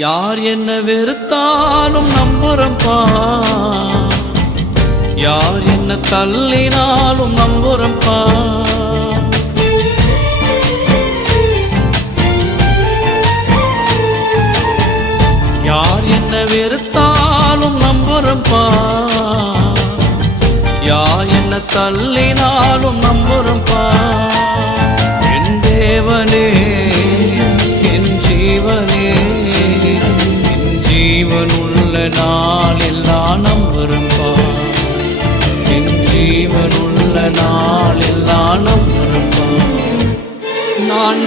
யார் என்ன வெறுத்தாலும் நம்புறம்பா, யார் என்ன தள்ளினாலும் நம்புறம்பா. யார் என்ன வெறுத்தாலும் நம்புறம்பா, யார் என்ன தள்ளினாலும் நம்புறம்பா. என் தேவனே என் ஜீவனே, என் ஜீவனுள்ள நாளெல்லாம் நம்புறம்பா, என் ஜீவனுள்ள நாளெல்லாம் நம்புறம்பா. நான்